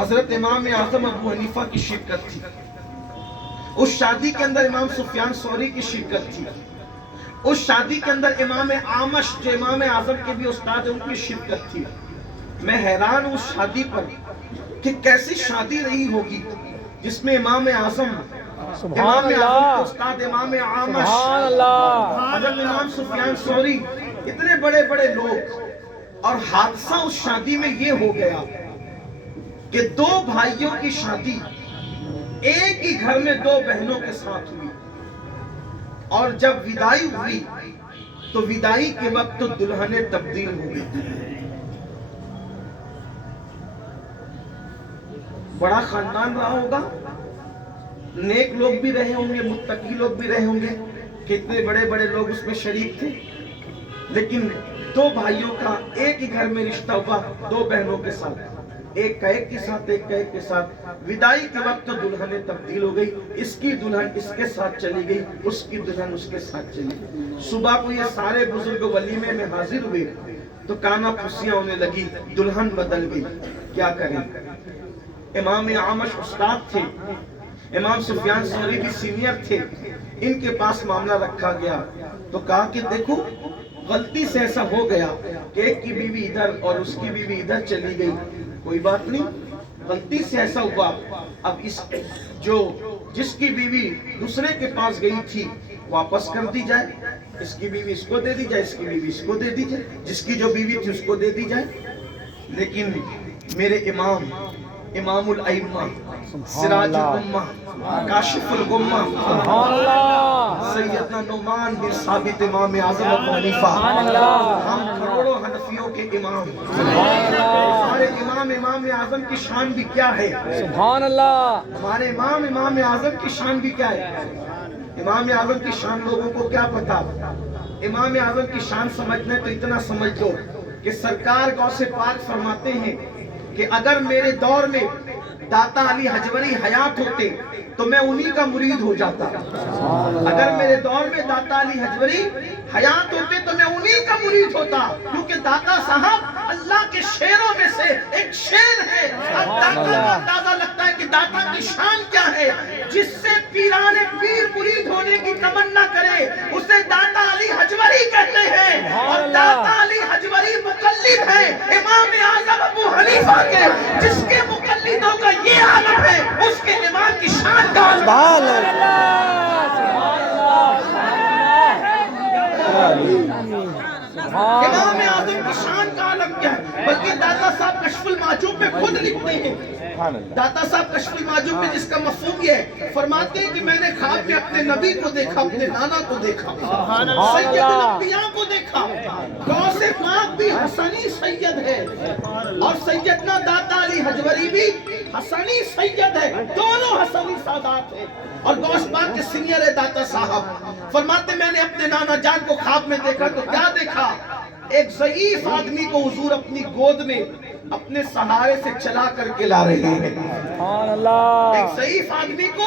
حضرت امام اعظم ابو حنیفہ کی شرکت تھی، اس شادی کے اندر امام سفیان ثوری کی شرکت تھی، اس شادی کے اندر امام اعمش جو امام اعظم کے بھی استاد ہیں ان کی شرکت تھی۔ میں حیران ہوں اس شادی پر کہ کیسی شادی رہی ہوگی جس میں امام اعظم، امام اعظم کے استاد امام اعمش، حضرت امام سفیان ثوری، اتنے بڑے بڑے لوگ، اور حادثہ اس شادی میں یہ ہو گیا کہ دو بھائیوں کی شادی ایک ہی گھر میں دو بہنوں کے ساتھ ہوئی، اور جب وداعی ہوئی تو وداعی کے وقت تو دلہنیں تبدیل ہو گئی۔ بڑا خاندان رہا ہوگا، نیک لوگ بھی رہے ہوں گے، متقی لوگ بھی رہے ہوں گے، کتنے بڑے بڑے لوگ اس میں شریک تھے، لیکن دو بھائیوں کا ایک ہی گھر میں رشتہ ہوا، دو بہنوں کے ساتھ، ایک کا ایک کے ساتھ، ایک کا ایک کے ساتھ۔ وداعی کے وقت تو دلہنیں تبدیل ہو گئی، اس کی دلہن اس کے ساتھ چلی گئی، اس کی دلہن اس کے ساتھ چلی گئی۔ صبح کو یہ سارے بزرگ ولیمے میں حاضر ہوئے تو کانا پھوسیاں ہونے لگی، دلہن بدل گئی، کیا کریں؟ امام اعمش استاد تھے، امام سفیان ثوری بھی سینئر تھے، ان کے پاس معاملہ رکھا گیا تو کہا کہ دیکھو غلطی سے ایسا ہو گیا کہ ایک کی بیوی ادھر اور اس کی بیوی ادھر چلی گئی، کوئی بات نہیں، غلطی سے ایسا ہوا، اب جس کی بیوی دوسرے کے پاس گئی تھی واپس کر دی جائے، اس کی بیوی اس کو دے دی جائے، اس کی بیوی اس کو دے دی جائے، جس کی جو بیوی تھی اس کو دے دی جائے۔ لیکن میرے امام الائمہ، سراج الامہ، کاشف الغمہ، سیدنا نعمان بن ثابت امام اعظم ابو حنیفہ، ہم کروڑوں حنفیوں کے امام، ہمارے امام اعظم کی شان بھی کیا ہے؟ سبحان اللہ۔ ہمارے امام اعظم کی شان بھی کیا ہے؟ امام اعظم کی شان لوگوں کو کیا پتا؟ امام اعظم کی شان سمجھنے تو اتنا سمجھ لو کہ سرکار غوث پاک فرماتے ہیں کہ اگر میرے دور میں داتا علی حجوری حیات ہوتے تو میں انہی کا مرید ہو جاتا، اگر میرے دور میں داتا علی حجوری حیات ہوتے تو میں انہی کا مرید ہوتا، کیونکہ داتا صاحب اللہ کے شیروں میں سے ایک شیر ہے۔ اب داتا کا اندازہ لگتا ہے کہ داتا کی شان کیا ہے، جس سے پیران پیر مرید ہونے کی تمنا کرے اسے داتا علی حجوری کہتے ہیں، اور داتا علی حجوری مقلد ہے امام اعظم ابو حنیفہ کے، جس کے مقلدوں کا یہ عالم ہے اس کے امام کی شان کا عالم ہے۔ امام اعظم کی شان کا عالم کیا ہے؟ بلکہ داتا صاحب کشف المعجوب میں خود لکھتے ہیں، داتا صاحب کشف المعجوب میں جس کا مفہوم یہ ہے، فرماتے ہیں کہ میں نے خواب میں اپنے نبی کو دیکھا، اپنے نانا کو دیکھا، سید الانبیاء کو دیکھا، غوث پاک بھی حسنی سید ہے اور سیدنا داتا علی حجوری بھی حسنی سید ہے، دونوں حسنی سادات ہیں، اور غوث پاک کے سینئر ہے داتا صاحب۔ فرماتے میں نے اپنے نانا جان کو خواب میں دیکھا تو کیا دیکھا؟ ایک ضعیف آدمی کو حضور اپنی گود میں اپنے سہارے سے چلا کر کے لا رہے ہیں، ایک ضعیف آدمی کو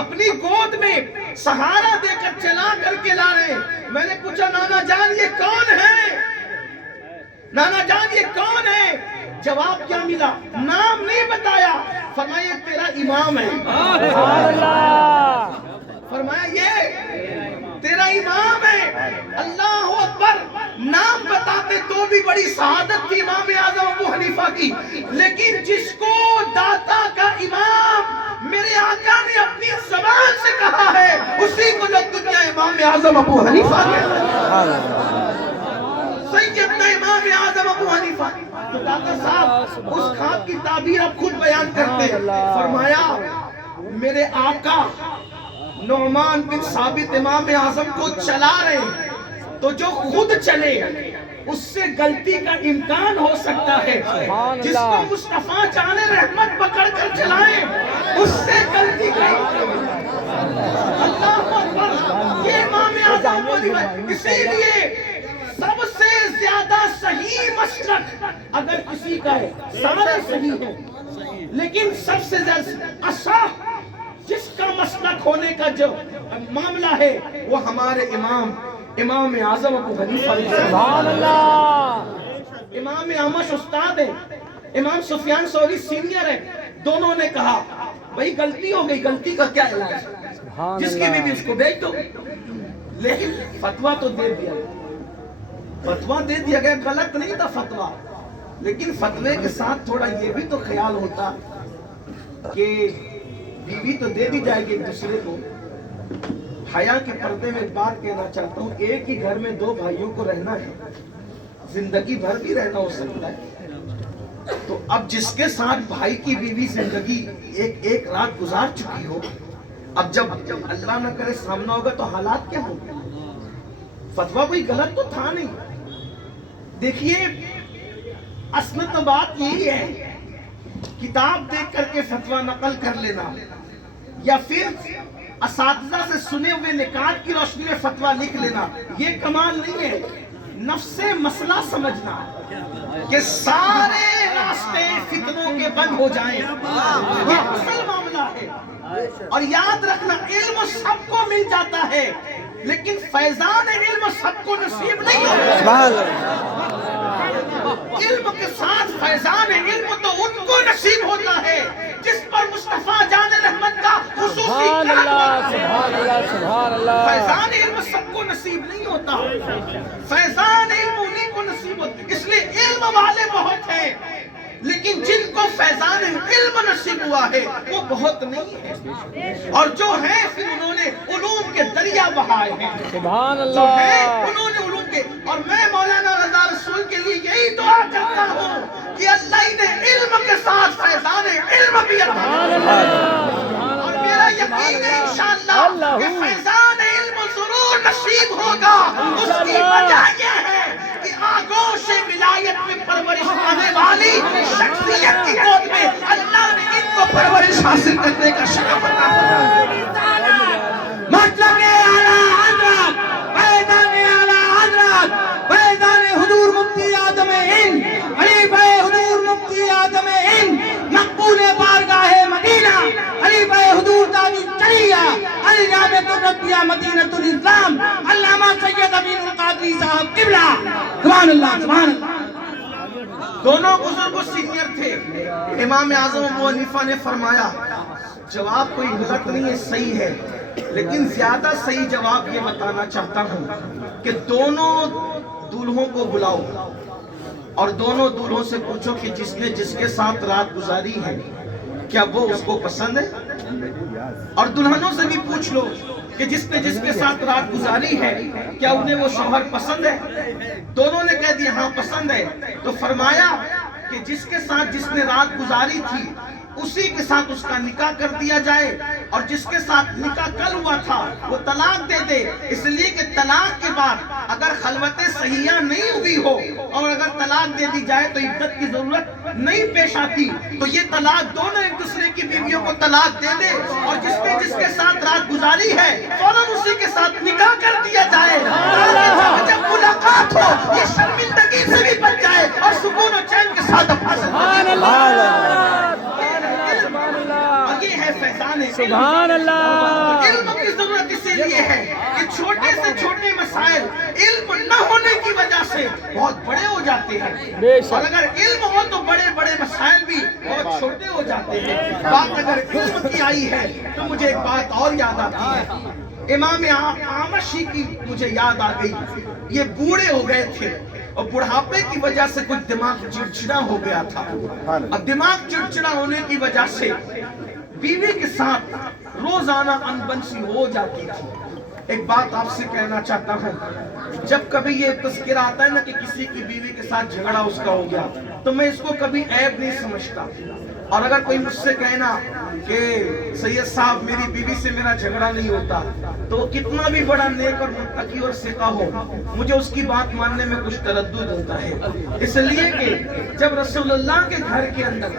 اپنی گود میں سہارا دے کر چلا کر کے لا رہے ہیں۔ میں نے پوچھا نانا جان یہ کون ہے؟ نانا جان یہ کون ہے؟ جواب کیا ملا؟ نام نہیں بتایا، فرمایا یہ تیرا امام ہے، فرمایا یہ تیرا امام ہے۔ اللہ اکبر، نام بتاتے تو بھی بڑی سعادت تھی امام اعظم ابو حنیفہ کی، لیکن جس کو داتا کا امام میرے آقا نے اپنی زبان سے کہا ہے اسی کو لوگ دنیا امام اعظم ابو حنیفہ کہتے ہیں، سیدنا امام اعظم ابو حنیفہ۔ تو داتا صاحب اس خواب کی تعبیر اب خود بیان کرتے ہیں، فرمایا میرے آقا نعمان بن ثابت امام اعظم کو چلا رہے ہیں تو جو خود چلے اس سے غلطی کا امکان ہو سکتا ہے، جس کو مصطفیٰ جان رحمت پکڑ کر چلائیں اس سے غلطی کا اللہ اکبر، یہ امام اعظم بولی ہے۔ اسی لیے سب سے زیادہ صحیح مسلک اگر کسی کا ہے، سارے صحیح ہیں، لیکن سب سے زیادہ اصح جس کا مسلک ہونے کا جو معاملہ ہے وہ ہمارے امام اعظم ابو حنیفہ، سبحان اللہ۔ امام اعمش استاد ہیں، امام سفیان ثوری سینئر ہے، دونوں نے کہا بھائی غلطی ہو گئی، غلطی کا کیا علاج، جس کی بیوی اس کو بیچ دو. لیکن فتویٰ تو دے دیا، فتویٰ دے دیا گیا، غلط نہیں تھا فتویٰ، لیکن فتوے کے ساتھ تھوڑا یہ بھی تو خیال ہوتا کہ بیوی تو دے دی جائے گی ایک دوسرے کو. حیا کے پردے میں ایک بات کہنا چاہتا ہوں، ایک ہی گھر میں دو بھائیوں کو رہنا ہے، زندگی بھر بھی رہنا ہو سکتا ہے. تو اب جس کے ساتھ بھائی کی بیوی زندگی ایک رات گزار چکی ہو، اب جب اللہ نہ کرے سامنا ہوگا تو حالات کیا ہوں گے؟ فتویٰ کوئی غلط تو تھا نہیں. دیکھیے اصل بات یہی ہے، کتاب دیکھ کر کے فتویٰ نقل کر لینا یا پھر اساتذہ سے سنے ہوئے نکات کی روشنی میں فتویٰ لکھ لینا، یہ کمال نہیں ہے. نفس مسئلہ سمجھنا کہ سارے راستے فتنوں کے بند ہو جائیں، یہ اصل معاملہ ہے. اور یاد رکھنا علم سب کو مل جاتا ہے، لیکن فیضان علم سب کو نصیب نہیں ہوتا. علم کے ساتھ فیضان علم تو ان کو نصیب ہوتا ہے جس پر مصطفیٰ جان رحمت کا خصوصی کرم ہوتا. فیضان علم سب کو نصیب نہیں ہوتا، فیضان علم انہیں کو نصیب ہوتا. اس لیے علم والے بہت ہیں، لیکن جن کو فیضان علم نصیب ہوا ہے وہ بہت نہیں ہے. اور جو ہے پھر انہوں نے علوم کے دریا بہائے ہیں، سبحان جو اللہ. ہے انہوں نے علوم کے. اور میں مولانا رضا رسول کے لیے یہی دعا کرتا ہوں کہ اللہ نے علم کے ساتھ فیضان علم بھی عطا فرمائے. اور میرا یقین ہے انشاءاللہ کہ فیضان علم ضرور نصیب ہوگا. اس کی وجہ یہ ہے کہ آگوش ولایت میں پرورش پانے والی شخصیت کی گود میں اللہ نے ان کو پرورش حاصل کرنے کا شرف عطا فرمایا. مطلب اعلیٰ حضرت فیضان اعلیٰ حضرت فیضان حضور مفتی اعظم ہند خلیفہ حضور مفتی اعظم ہند مقبول بارگاہ مدینہ خلیفہ حضور تاج الشریعہ الجامعۃ الربیہ مدینۃ الاسلام علامہ سید امین القادری صاحب قبلہ. سبحان اللہ سبحان اللہ. دونوں بزرگ سینئر تھے. امام اعظم ابو حنیفہ نے فرمایا جواب کوئی غلط نہیں ہے، صحیح ہے، لیکن زیادہ صحیح جواب یہ بتانا چاہتا ہوں کہ دونوں دولہوں کو بلاؤ اور دونوں دولہوں سے پوچھو کہ جس نے جس کے ساتھ رات گزاری ہے کیا وہ اس کو پسند ہے، اور دلہنوں سے بھی پوچھ لو کہ جس نے جس کے ساتھ رات گزاری ہے کیا انہیں وہ شوہر پسند ہے. دونوں نے کہہ دیا ہاں پسند ہے. تو فرمایا کہ جس کے ساتھ جس نے رات گزاری تھی اسی کے ساتھ اس کا نکاح کر دیا جائے، اور جس کے ساتھ نکاح کل ہوا تھا وہ طلاق دے دے. اس لیے کہ طلاق کے بعد اگر خلوت صحیحہ نہیں ہوئی ہو اور اگر طلاق دے دی جائے تو عدت کی ضرورت نہیں پیش آتی. تو یہ طلاق دونوں ایک دوسرے کی بیویوں کو طلاق دے دے، اور جس نے جس کے ساتھ رات گزاری ہے فوراً اسی کے ساتھ نکاح کر دیا جائے، تاکہ جب ملاقات ہو یہ شرمندگی سے بھی بچ جائے اور سکون و چین کے ساتھ اپنا اور یہ ہے فیضان سبحان اللہ. علم کی ضرورت اسی لیے ہے کہ چھوٹے سے چھوٹے مسائل علم نہ ہونے کی وجہ سے بہت بڑے ہو جاتے ہیں، اور اگر علم ہو تو بڑے بڑے مسائل بھی بہت چھوٹے ہو جاتے ہیں. بات اگر علم کی آئی ہے تو مجھے ایک بات اور یاد آتی ہے، امام اعمشی کی مجھے یاد آ گئی. یہ بوڑھے ہو گئے تھے اور بڑھاپے کی وجہ سے کچھ دماغ چڑچڑا ہو گیا تھا. اب دماغ چڑچڑا ہونے کی وجہ سے بیوی کے ساتھ روزانہ انبن سی ہو جاتی تھی. ایک بات آپ سے کہنا چاہتا ہوں، جب کبھی یہ تذکرہ آتا ہے نا کہ کسی کی بیوی کے ساتھ جھگڑا اس کا ہو گیا تو میں اس کو کبھی عیب نہیں سمجھتا. اور اگر کوئی مجھ سے کہنا کہ سید صاحب میری بیوی سے میرا جھگڑا نہیں ہوتا تو وہ کتنا بھی بڑا نیک اور متقی اور ثقہ ہو، مجھے اس کی بات ماننے میں کچھ تردد ہوتا ہے. اس لیے کہ جب رسول اللہ کے گھر کے اندر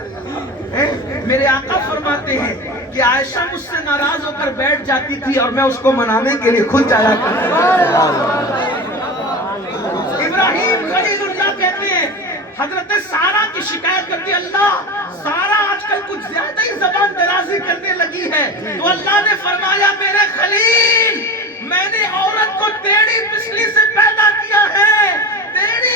میرے آقا فرماتے ہیں کہ عائشہ مجھ سے ناراض ہو کر بیٹھ جاتی تھی اور میں اس کو منانے کے لیے خود جایا کرتا. ابراہیم خلیل اللہ کہتے ہیں حضرت سارہ کی شکایت کرتی اللہ سارہ آج کل کچھ زیادہ ہی زبان درازی کرنے لگی ہے. تو اللہ نے فرمایا میرے خلیل میں نے عورت کو ٹیڑھی پسلی سے پیدا کیا ہے، ٹیڑھی